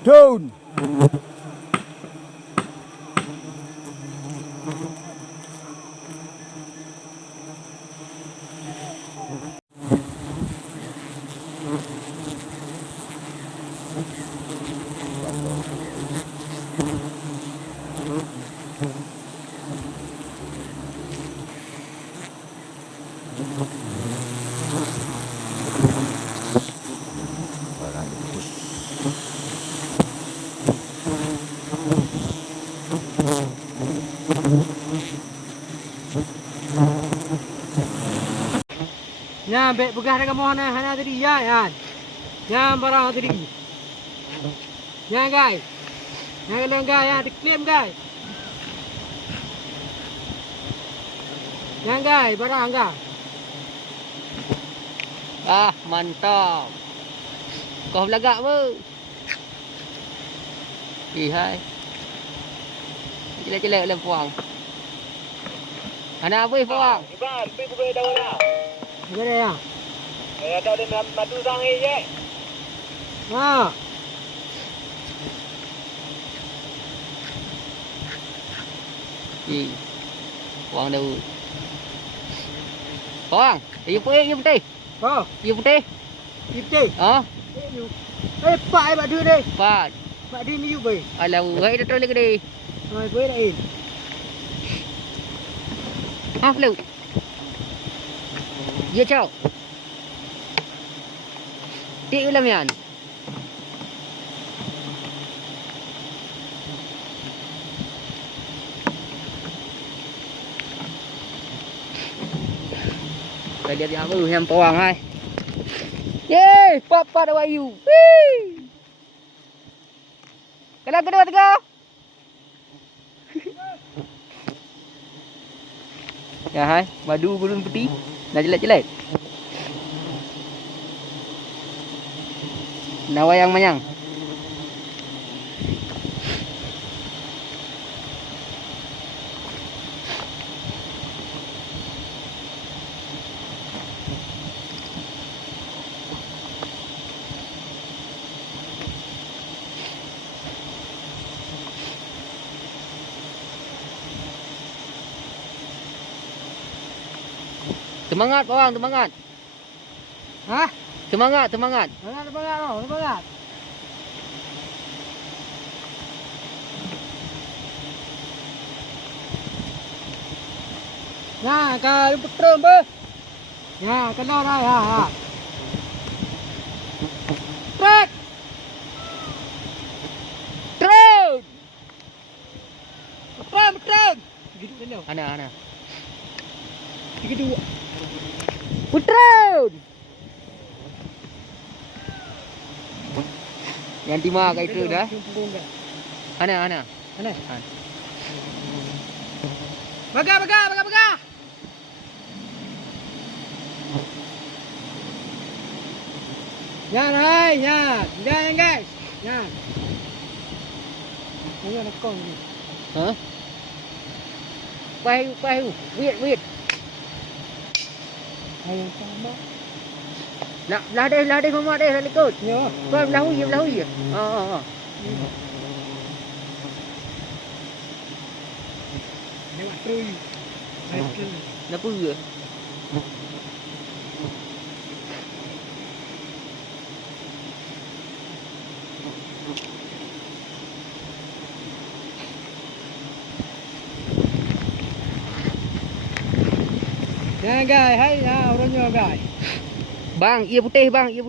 Down. Nya be begah dengan mohana hana tadi ya yan. Nya barang tadi. Nya guys. Nya kalian guys ya diklaim guys. Nya guys barang guys. Ah, mantap. Kau belagak apa? Hai. Jelek-jelek dalam puang. Ana apa puang? Iban, pergi buka daun lah. Ada ya. Ada dalam madu sang je. Ha. Puang dah. Puang, you putih. Oh, You putih. ipte. Ha? Pak ai bak đưa đây. Pat. Bak đi ni ube. Alah, hai dah terlalu gede. Rồi với lại Half lu. Ya ciao. Tik ulam yan. Kita lihat yang baru yang pawang hai. Yeay, papa dah wayu. Wih. Kalau kedua tiga. Ya hai, madu gulung putih. Dah jelek-jelek. Nawa yang manyang. Semangat orang, semangat. hả? Semangat, semangat. Semangat. Nah, kalau betul be. Ya, kena dah ya. Trek. Terus. Betul. Gitu kan dia. Ana. Gitu. Putrun. Yang timah kat itu dah. Ana. Baga. Yan hai, yan. Yan guys. Yan. Ini ada kong ni. Hah? Pahu. Wait. Ayam sama. Lah deh mama deh dah ikut. Ya. Kau belahu ya. Ha. Lewat tui. Kenapa ke? Ya guys, hai ya orangnya guys. Bang, ia putih. Ya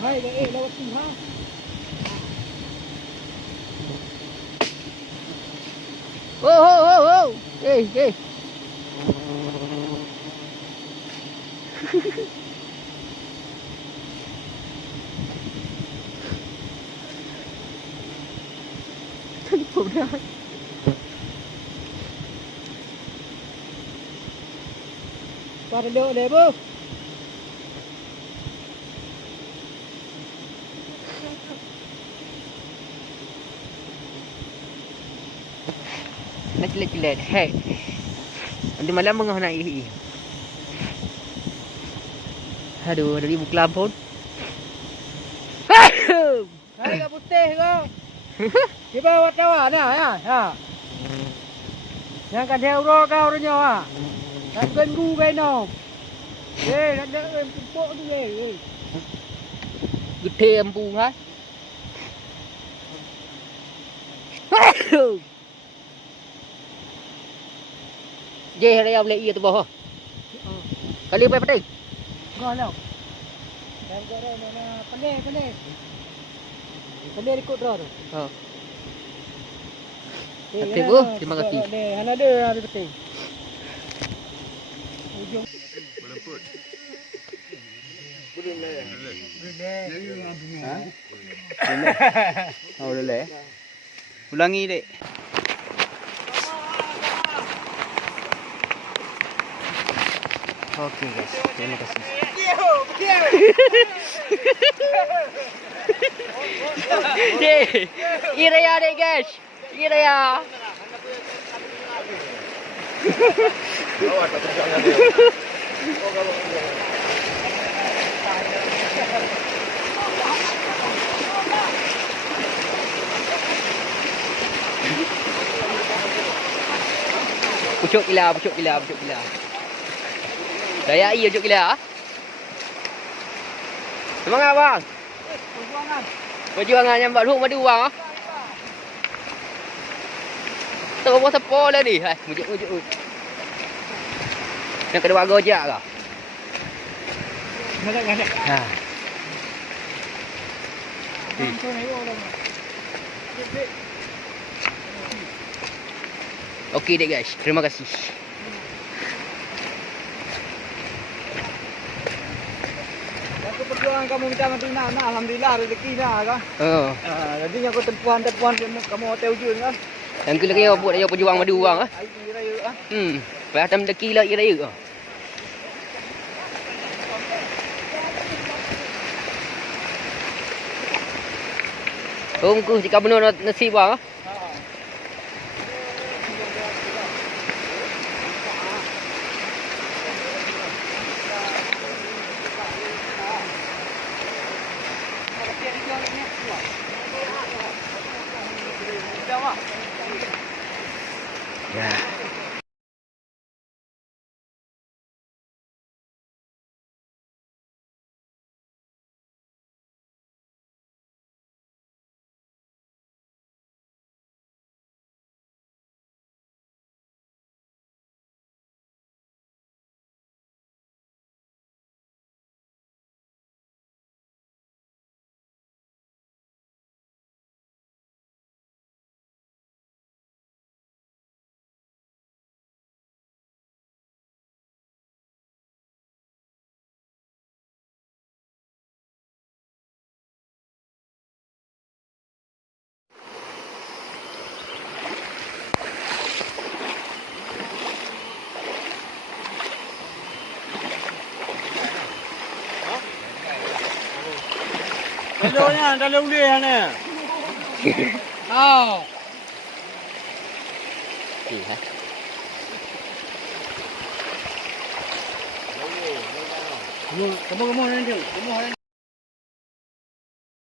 hai, lewat tu ha. Oh. Eh. Udah. Pada duduk deh, Bu. Nak cilet. Hey. Nanti malam mengah nak iri. Aduh, ada ibu kelam pun. Hai kat putih kau. Di bawah tawa nah ya. Ha. Yang kan dia uro kau renyo ah. Tak ganggu kau no. Nak ada empuk tu Gede empu ha. Je raya boleh ia tu bawah. Kali apa penting? Kau lah. Dan kau dah mana pandai. Pandai ikut draw tu. Ha. Okey Bu, terima kasih. Ada penting. Ujung. Oh, boleh. Ulangi, Dek. Okey guys, terima kasih. Je, iraya dek guys. Iraya. Pucuk gila. Saya iya pucuk gila. Semangat bang. Perjuangan yang buat rumah madu bang. Terus sepo lah ni. Hai, mujuk. Yang kedua gojak ke? Ngadak. Ha. Okey dek guys, terima kasih. Aku perjuangan kamu minta nak alhamdulillah rezeki dah kan. Oh. Jadi yang kau tempuan kamu hotel ujung kan. Yang kita kira buat dia perjuang madu bang ah. Ai raya ah. Perhatian deki lah ira. Tunggu jika benar nasi bang ah. Ya. Dah boleh ni. Oh. Okey ha. Kamu nanti.